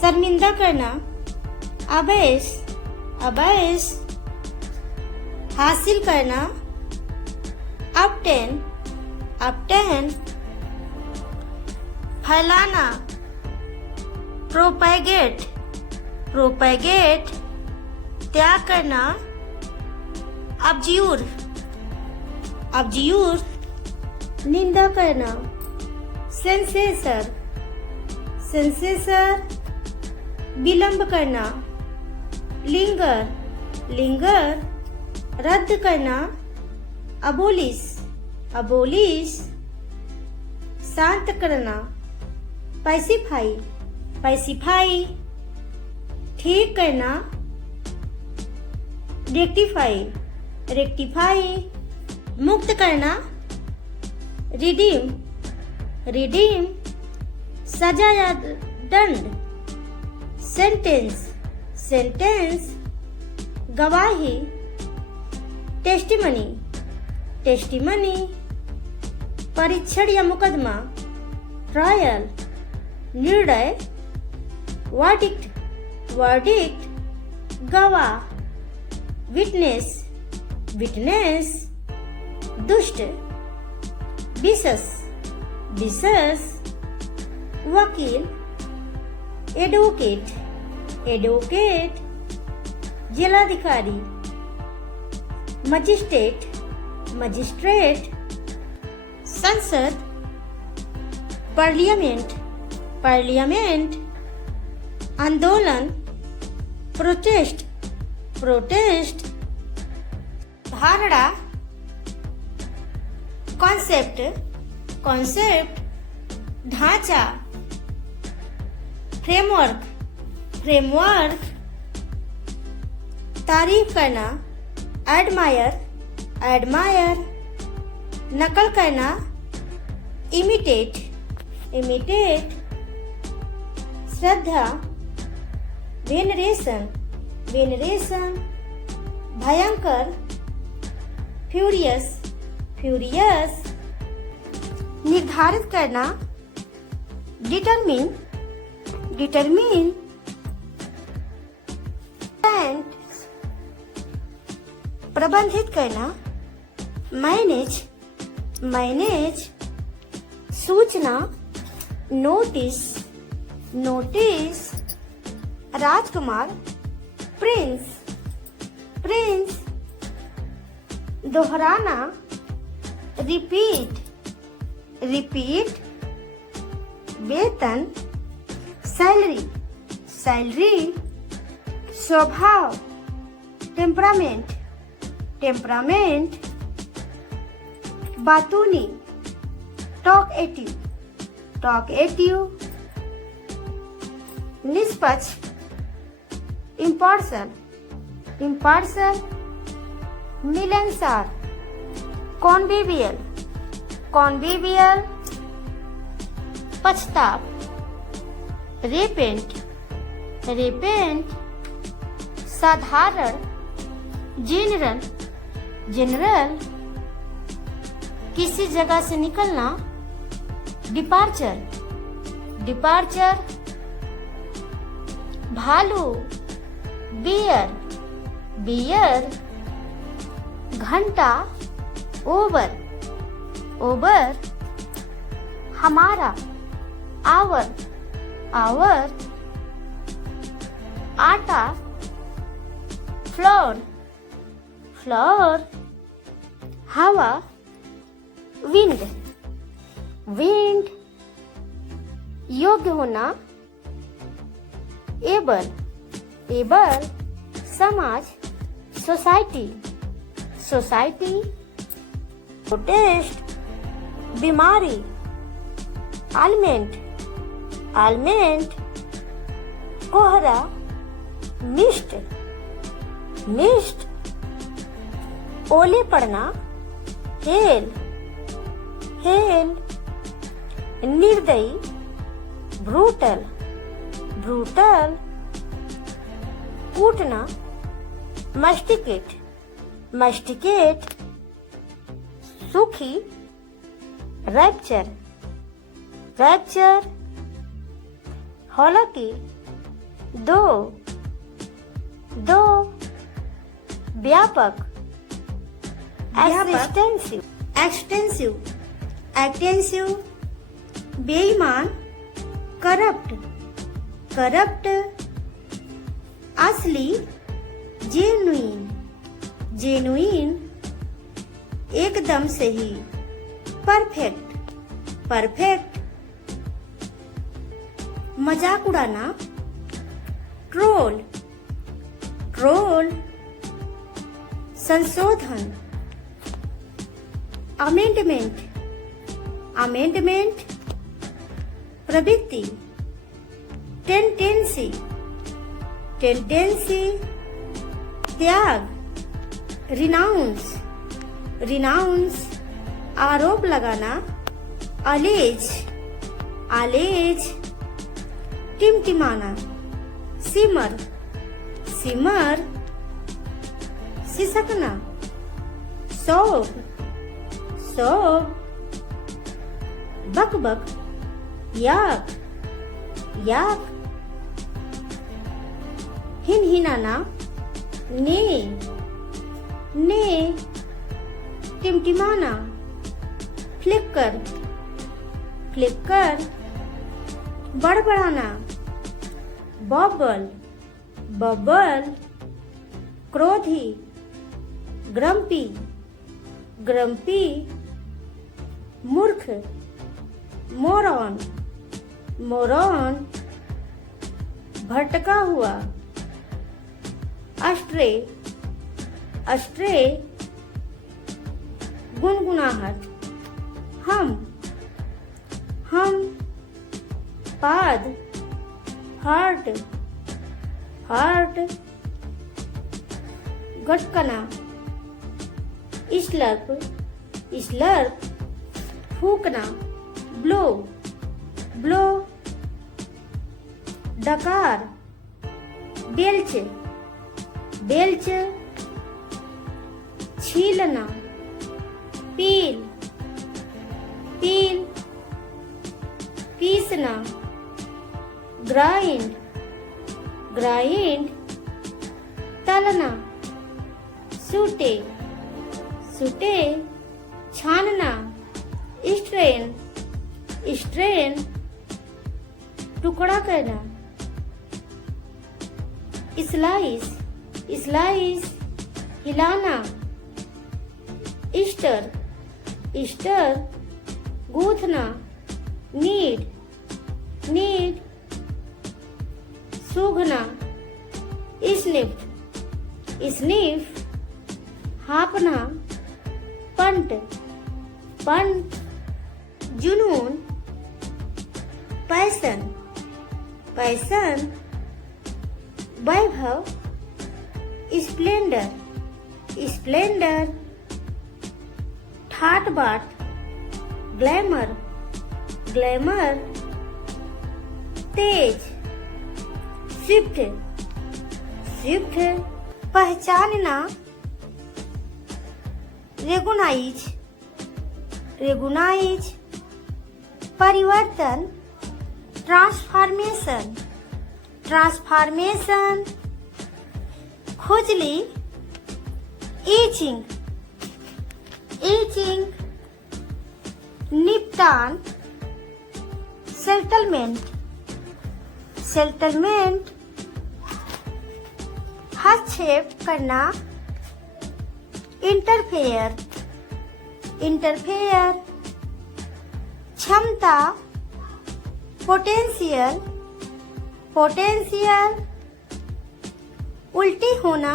शर्मिंदा करना, abyss, abyss. हासिल करना, obtain, obtain। फैलाना, propagate, propagate। त्याग करना, abjure, abjure। निंदा करना, censure, censure। विलंब करना, linger, linger। रद्द करना, abolish, abolish। शांत करना, pacify, pacify। ठीक करना, rectify, rectify। मुक्त करना, redeem, redeem। सजा या दंड, sentence, sentence। गवाही, testimony, testimony। परीक्षण या मुकदमा, ट्रायल, निर्णय, वर्डिक्ट, वर्डिक्ट। गवाह, विटनेस, विटनेस। दुष्ट, विशस, विशस। वकील, एडवोकेट, एडवोकेट। जिलाधिकारी, मजिस्ट्रेट, मजिस्ट्रेट। संसद, पार्लियामेंट, पार्लियामेंट। आंदोलन, प्रोटेस्ट, प्रोटेस्ट। धारणा, कॉन्सेप्ट, कॉन्सेप्ट। ढांचा, फ्रेमवर्क, फ्रेमवर्क। तारीफ करना, एडमायर, एडमायर। नकल करना, इमिटेट, इमिटेट। श्रद्धा, वेनरेशन, वेनरेशन। भयंकर, फ्यूरियस, फ्यूरियस। निर्धारित करना, डिटरमिन, डिटरमिन। प्रबंधित करना, मैनेज, मैनेज। सूचना, नोटिस, नोटिस। राजकुमार, प्रिंस, प्रिंस। दोहराना, रिपीट, रिपीट। वेतन, सैलरी, सैलरी। स्वभाव, टेम्परामेंट, टेम्परामेंट। बातूनी, टॉकएटिव, टॉकएटिव। निष्पक्ष, इम्पार्शल, इम्पार्शल। मिलनसार, कॉन्विवियल, कॉन्विवियल। पछताप, रेपेंट, रेपेंट। साधारण, जनरल, जनरल। किसी जगह से निकलना, डिपार्चर, डिपार्चर। भालू, बियर, बियर। घंटा, ओवर, ओवर। हमारा, आवर, आवर। आटा, फ्लोर, फ्लोर। हवा, विंड, विंड। योग्य होना, एबल, एबल। समाज, सोसाइटी, सोसाइटी। प्रोटेस्ट, बीमारी, आलमेंट, आलमेंट। कोहरा, मिस्ट, मिस्ट। ओले पड़ना, हेल, हेल। निर्दयी, ब्रूटल, ब्रूटल। कूटना, मस्टिकेट, मस्टिकेट। सुखी, रैप्चर, रैप्चर। हालांकि, दो, दो, व्यापक, एक्सटेंसिव, एक्सटेंसिव, एक्सटेंसिव, बेईमान, करप्ट, करप्ट, असली, जेन्युइन, जेन्युइन, एकदम सही, परफेक्ट, परफेक्ट, मजाक उड़ाना, ट्रोल, ट्रोल, संशोधन, अमेंडमेंट, अमेंडमेंट, प्रवृत्ति, टेंडेंसी, टेंडेंसी, त्याग, रिनाउंस, रिनाउंस, आरोप लगाना, अलेज, अलेज, टिमटिमाना, सिमर, सिमर, सिसकना, सौग, सौग, बकबक, याक, याक, हिनहिनाना, ने, ने, टिमटिमाना, फ्लिकर, फ्लिकर, बड़बड़ाना, बबल, बबल, क्रोधी, ग्रम्पी, ग्रम्पी, मूर्ख, मोरॉन, मोरॉन, भटका हुआ, अस्ट्रे, अस्ट्रे, गुनगुनाहट, हम, पाद, हार्ट, हार्ट, गटकना, स्लर्प, स्लर्प, फूकना, ब्लो, ब्लो, डकार, बेल्च, बेल्च, छीलना, पील, पील, पीसना, ग्राइंड, ग्राइंड, तलना, सूटे, सूटे, छानना, स्ट्रेन, स्ट्रेन, टुकड़ा करना, स्लाइस, स्लाइस, हिलाना, स्टर, स्टर, गूंथना, नीड, नीड, सूंघना, स्निफ, स्निफ, हाँपना, पंट, पंट, जुनून, पैसन, पैसन, वैभव, स्प्लेंडर, स्प्लेंडर, ठाट बाट, ग्लैमर, ग्लैमर, तेज, स्विफ्ट, स्विफ्ट, पहचानना, रेगुनाइज, रेगुनाइज, परिवर्तन, ट्रांसफॉर्मेशन, ट्रांसफॉर्मेशन, खुजली, ईचिंग, ईचिंग, निपटान, सेटलमेंट, सेटलमेंट, हस्तक्षेप करना, इंटरफेयर, इंटरफेयर, क्षमता, पोटेंशियल, पोटेंशियल, उल्टी होना,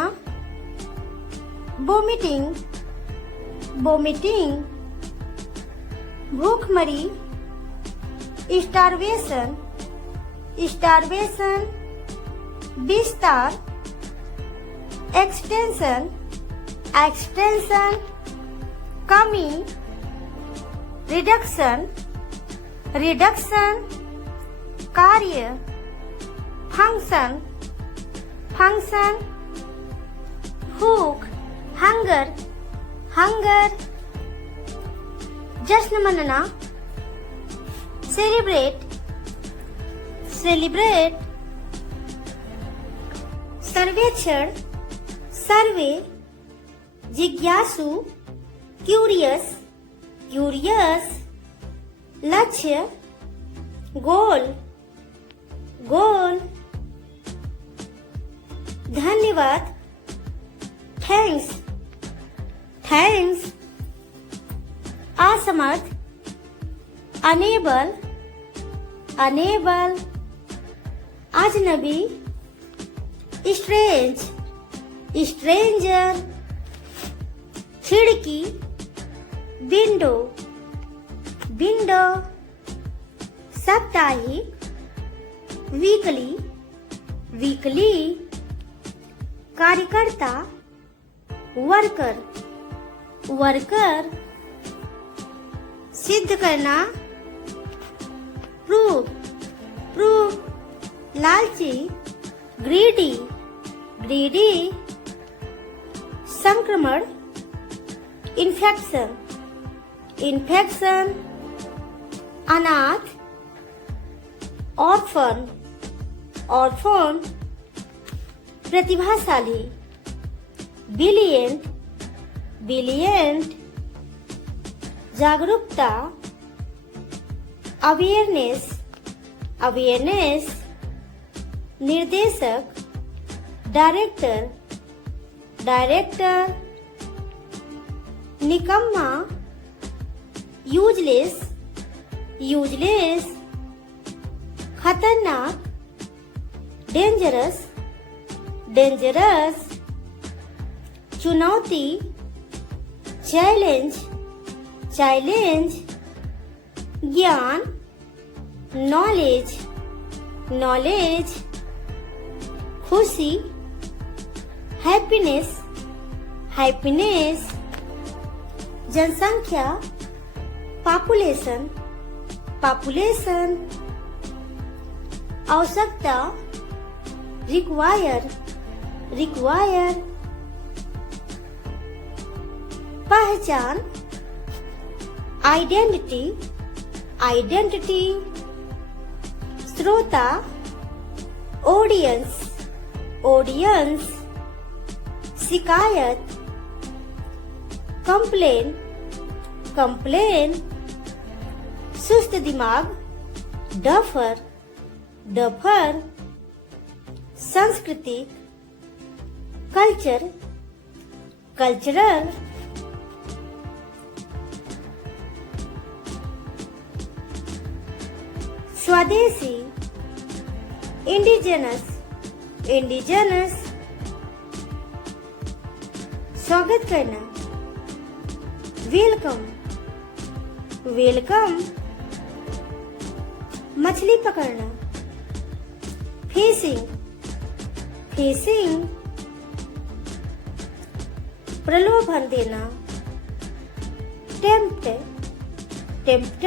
वोमिटिंग, वोमिटिंग, भूखमरी, स्टार्वेशन, स्टार्वेशन, विस्तार, एक्सटेंशन, एक्सटेंशन, कमी, रिडक्शन, रिडक्शन, कार्य, फंक्शन, फंक्शन, भूख, हंगर, हंगर, जश्न मनाना, सेलिब्रेट, सेलिब्रेट, सर्वेक्षण, सर्वे, जिज्ञासु, क्यूरियस, क्यूरियस, लक्ष्य, गोल, गोल, धन्यवाद, थैंक्स, थैंक्स, असमर्थ, अनेबल, अनेबल, अजनबी, स्ट्रेंज, स्ट्रेंजर, खिड़की, विंडो, विंडो, साप्ताहिक, वीकली, वीकली, कार्यकर्ता, वर्कर, वर्कर, सिद्ध करना, प्रूफ, प्रूफ, लालची, ग्रीडी, ग्रीडी, संक्रमण, इन्फेक्शन, इन्फेक्शन, अनाथ, ऑर्फन, ऑर्फन, प्रतिभाशाली, बिलियंट, बिलियंट, जागरूकता, अवेयरनेस, अवेयरनेस, निर्देशक, डायरेक्टर, डायरेक्टर, निकम्मा, यूजलेस, यूजलेस, खतरनाक, डेंजरस, डेंजरस, चुनौती, चैलेंज, चैलेंज, ज्ञान, नॉलेज, नॉलेज, खुशी, हैप्पीनेस, हैप्पीनेस, जनसंख्या, पॉपुलेशन, पॉपुलेशन, आवश्यकता, रिक्वायर, रिक्वायर, पहचान, आइडेंटिटी, आइडेंटिटी, श्रोता, ऑडियंस, ऑडियंस, शिकायत, कंप्लेन, कंप्लेन, सुस्त दिमाग, डफर, डफर, सांस्कृतिक, कल्चर, कल्चरल, स्वदेशी, इंडिजिनस, इंडिजिनस, स्वागत करना, वेलकम, वेलकम, मछली पकड़ना, फिशिंग, फिशिंग, प्रलोभन देना, टेम्प्ट, टेम्प्ट,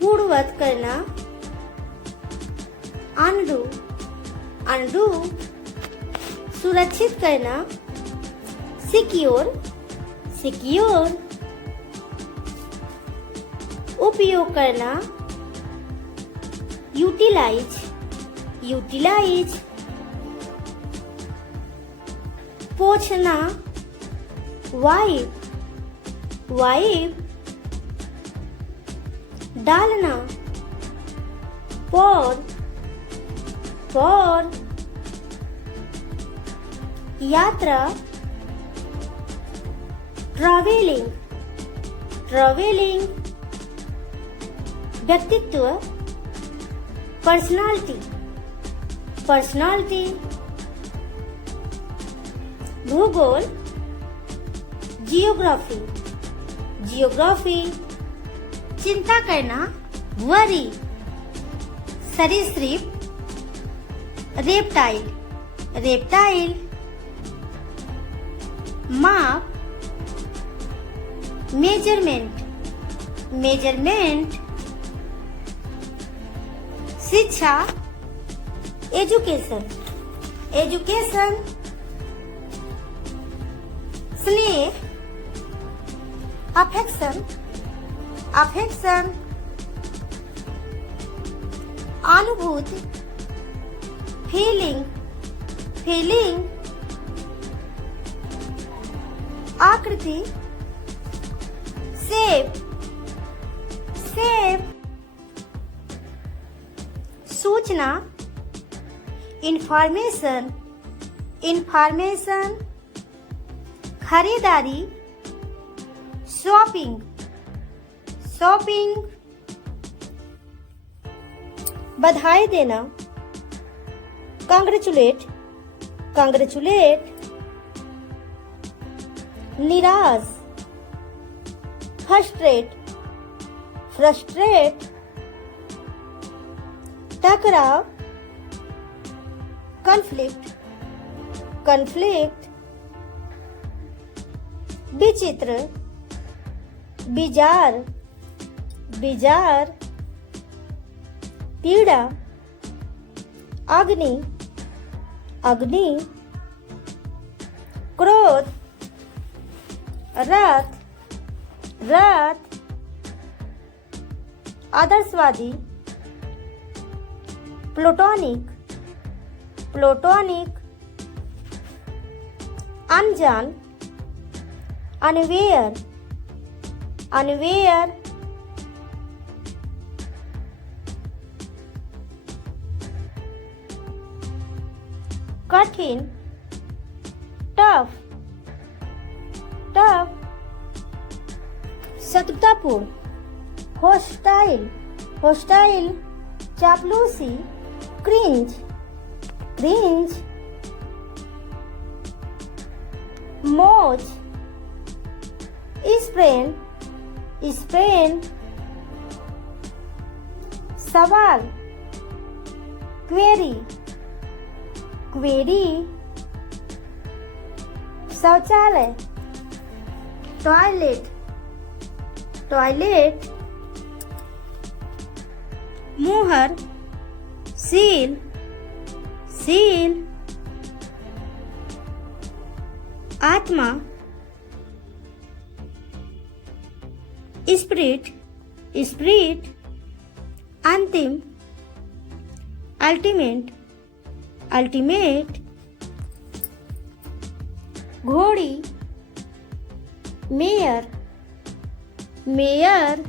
पूर्ववत करना, अनडू, अनडू, सुरक्षित करना, सिक्योर, सिक्योर, उपयोग करना, यूटिलाइज, यूटिलाइज, पोंछना, वाइप, वाइप, डालना, पोर, पोर, यात्रा, ट्रैवलिंग, ट्रैवलिंग, व्यक्तित्व, पर्सनालिटी, पर्सनालिटी, भूगोल, जियोग्राफी, जियोग्राफी, चिंता करना, वरी, सरीसृप, रेप्टाइल, रेप्टाइल, माप, मेजरमेंट, मेजरमेंट, शिक्षा, एजुकेशन, एजुकेशन, स्नेह, अफेक्शन, अफेक्शन, अनुभूति, फीलिंग फीलिंग, आकृति शेप शेप, सूचना इंफॉर्मेशन इंफॉर्मेशन, खरीदारी शॉपिंग शॉपिंग, बधाई देना कांग्रेचुलेट कांग्रेचुलेट, निराश फ्रस्ट्रेट फ्रस्ट्रेट, टकराव कॉन्फ्लिक्ट कॉन्फ्लिक्ट, विचित्र बिजार बिजार, पीड़ा अग्नि अग्नि, क्रोध रथ रथ, आदर्शवादी प्लूटोनिक प्लूटोनिक, अनजान अनवेयर अनवेयर, कठिन टफ टफ, शत्रुतापूर्ण होस्टाइल होस्टाइल, चापलूसी क्रिंज क्रिंज, मौज स्प्रेन स्प्रेन, सवाल क्वेरी क्वेरी, शौचालय टॉयलेट टॉयलेट, मुहर सील सील, आत्मा स्पिरिट स्पिरिट, अंतिम अल्टीमेट अल्टीमेट, घोड़ी मेयर मेयर,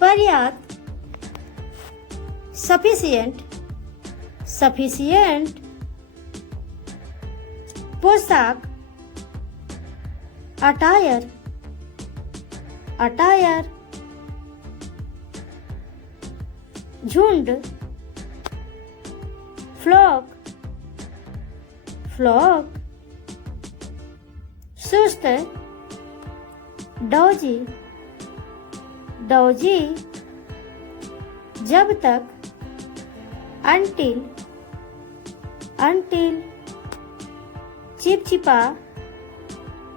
पर्याप्त सफिशिएंट सफिशिएंट, पोशाक अटायर अटायर, झुंड फ्लॉक फ्लॉक, सुस्त डॉजी डॉजी, जब तक अनटिल अनटिल, चिपचिपा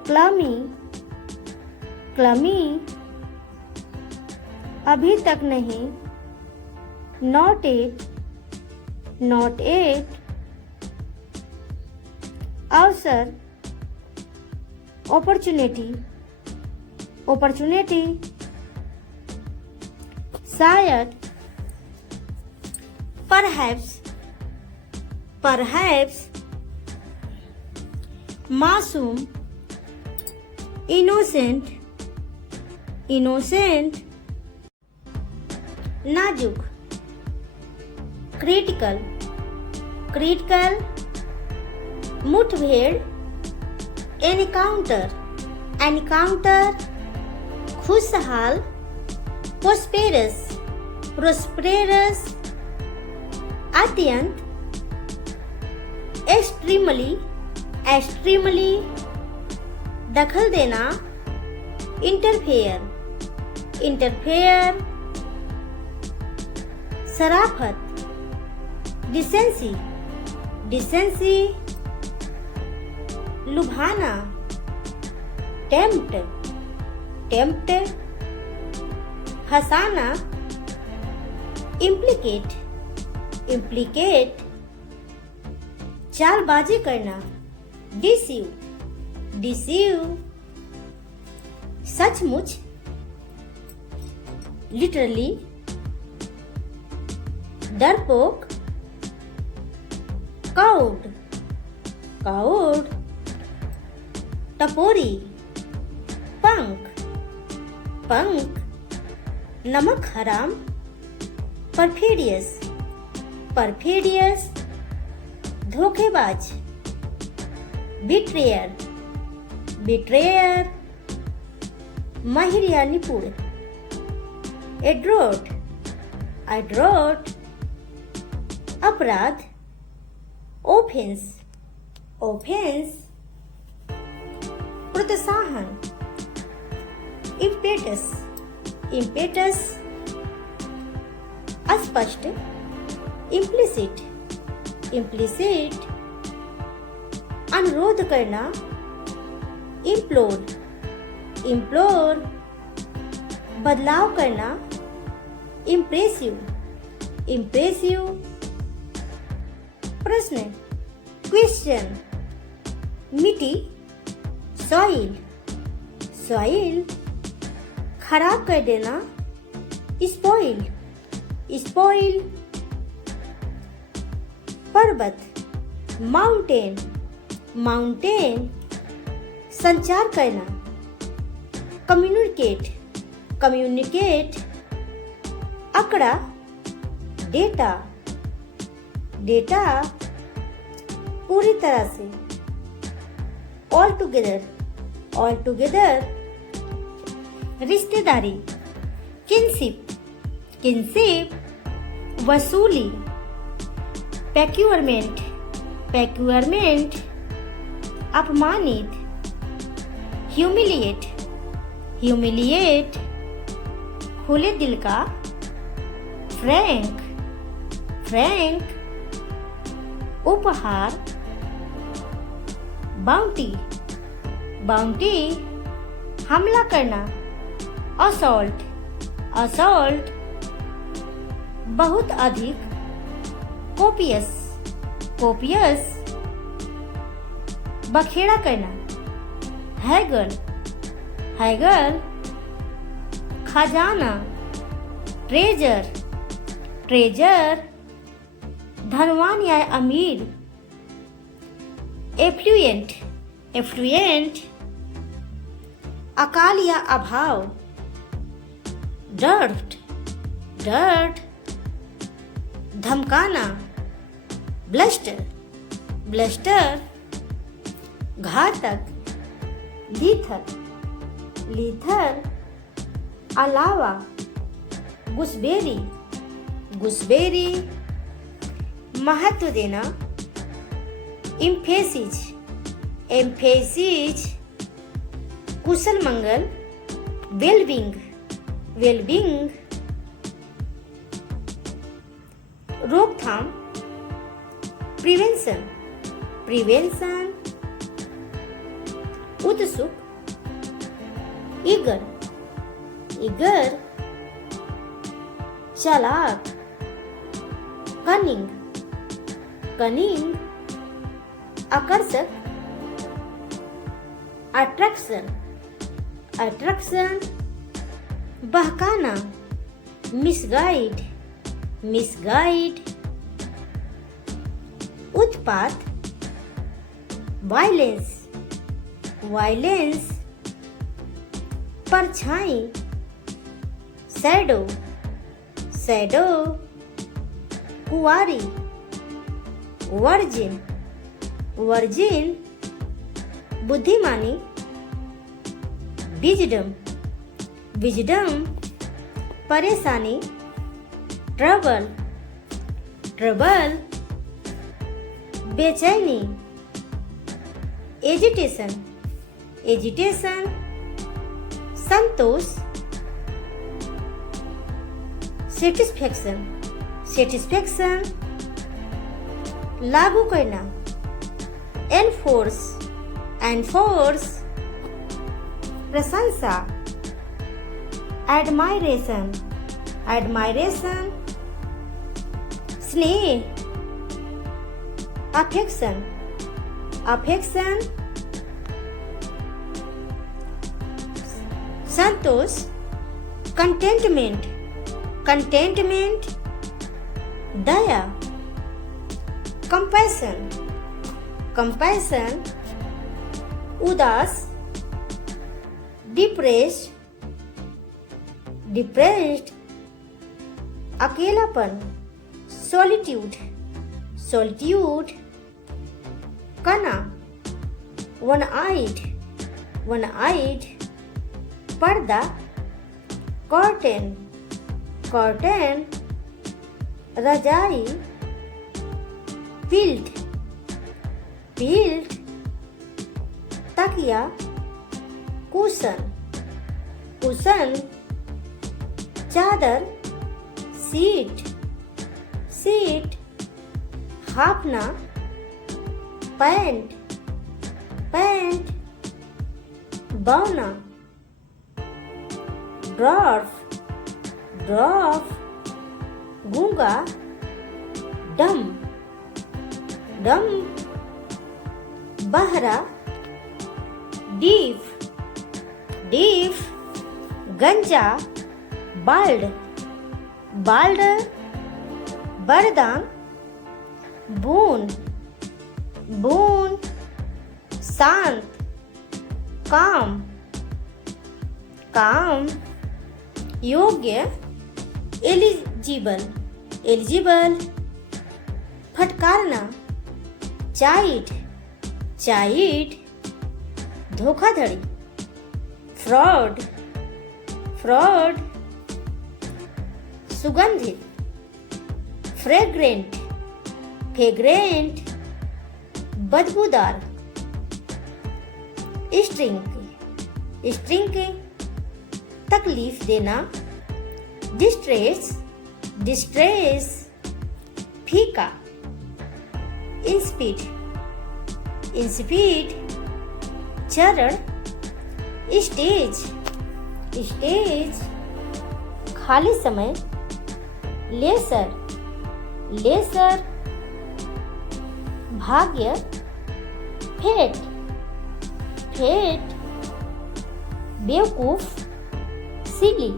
क्लमी क्लमी, अभी तक नहीं नॉट एट, अवसर अपॉर्चुनिटी अपॉर्चुनिटी, शायद परहैप्स परहैप्स, मासूम इनोसेंट इनोसेंट, नाजुक क्रिटिकल क्रिटिकल, मुठभेड़ एनकाउंटर एनकाउंटर, खुशहाल प्रोस्पेरस प्रोस्पेरस, अत्यंत एक्सट्रीमली एक्सट्रीमली, दखल देना इंटरफेयर इंटरफेयर, शराफत डिसेंसी डिसेंसी, लुभाना टेम्प्ट टेम्प्ट, हंसाना इम्प्लीकेट इम्प्लीकेट, चालबाजी करना डिसीव डिसीव, सचमुच लिटरली, डरपोक काउड, काउड, टपोरी, पंख, पंख, नमक हराम, परफिडियस, परफिडियस, धोखेबाज, बिट्रेयर, बिट्रेयर, माहिर या निपुण, एड्रोट, एड्रोट, अपराध, ऑफेंस, ऑफेंस, प्रोत्साहन, इम्पेटस, इम्पेटस, अस्पष्ट, इम्प्लिसिट, इम्प्लिसिट, अनुरोध करना, इम्प्लोर, इम्प्लोर, बदलाव करना, इम्प्रेसिव, इम्प्रेसिव, प्रश्न, क्वेश्चन, मिट्टी, सॉइल, सॉइल, खराब कर देना, स्पॉइल, स्पॉइल, पर्वत, माउंटेन, माउंटेन, संचार करना, कम्युनिकेट, कम्युनिकेट, आंकड़ा, डेटा, डेटा, पूरी तरह से, ऑल टुगेदर, ऑल टुगेदर, रिश्तेदारी, किनशिप, किनशिप, वसूली, पैक्यूअरमेंट, पैक्यूअरमेंट, अपमानित, ह्यूमिलिएट, ह्यूमिलिएट, खुले दिल का, फ्रैंक, फ्रैंक, उपहार, बाउंटी, बाउंटी, हमला करना, असॉल्ट, असॉल्ट, बहुत अधिक, कोपियस, कोपियस, बखेड़ा करना, हैगल, हैगल, खजाना, ट्रेजर, ट्रेजर, धनवान या अमीर, एफ्लुएंट, एफ्लुएंट, अकाल या अभाव, डर्ट, डर्ट, धमकाना, ब्लस्टर, ब्लस्टर, घातक, लीथर, लीथर, अलावा, गुस्बेरी, गुस्बेरी, महत्व देना, इम्फेसिस, एम्फेसिस, कुशल मंगल, वेलबिंग, वेलबिंग, रोकथाम, प्रिवेंशन, प्रिवेंशन, उत्सुक, ईगर, ईगर, चालाक, कनिंग, कनिंग, आकर्षक, अट्रैक्शन, अट्रैक्शन, बहकाना, मिसगाइड, मिसगाइड, उत्पात, वायलेंस, वायलेंस, परछाई, शैडो, शैडो, कुंवारी, वर्जिन, वर्जिन, बुद्धिमानी, विजडम, विजडम, परेशानी, ट्रबल, ट्रबल, बेचैनी, एजिटेशन, एजिटेशन, संतोष, सेटिस्फैक्शन, सेटिस्फैक्शन, लागू करना, एनफोर्स, एनफोर्स, प्रशंसा, एडमायरेशन, एडमायरेशन, स्नेह, अफेक्शन, अफेक्शन, संतोष, कंटेंटमेंट, कंटेंटमेंट, दया, कंपैशन कंपैशन उदास डिप्रेस्ड अकेलापन सॉलिट्यूड कना वन आइड पर्दा कर्टेन रजाई पिल्ट तकिया कुशन चादर सीट हाफना पैंट बौना ड्रॉफ गूंगा डम बहरा डीफ गंजा बाल्ड बरदान बूंद शांत काम योग्य एलिजिबल फटकारना चाइट धोखाधड़ी फ्रॉड सुगंधित फ्रेग्रेंट बदबूदार स्ट्रिंग तकलीफ देना डिस्ट्रेस फीका इंस्पीड चरण स्टेज खाली समय लेसर भाग्य फेट बेवकूफ सिली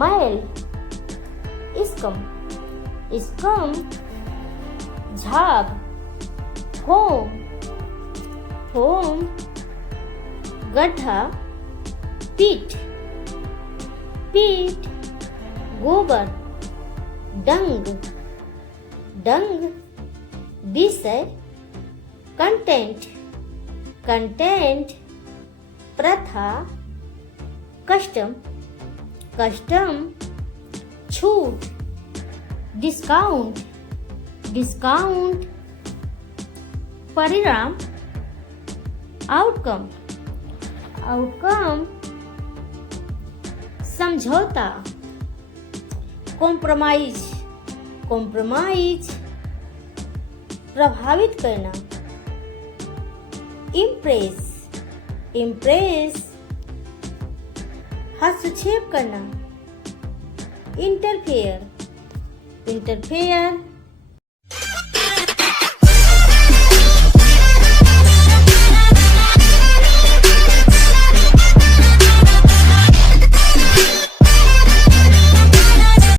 मैल इसकम झाग होम गड्ढा पीठ गोबर डंग विषय कंटेंट प्रथा कस्टम छूट डिस्काउंट परिणाम आउटकम समझौता कॉम्प्रोमाइज प्रभावित करना इम्प्रेस हस्तक्षेप करना इंटरफेयर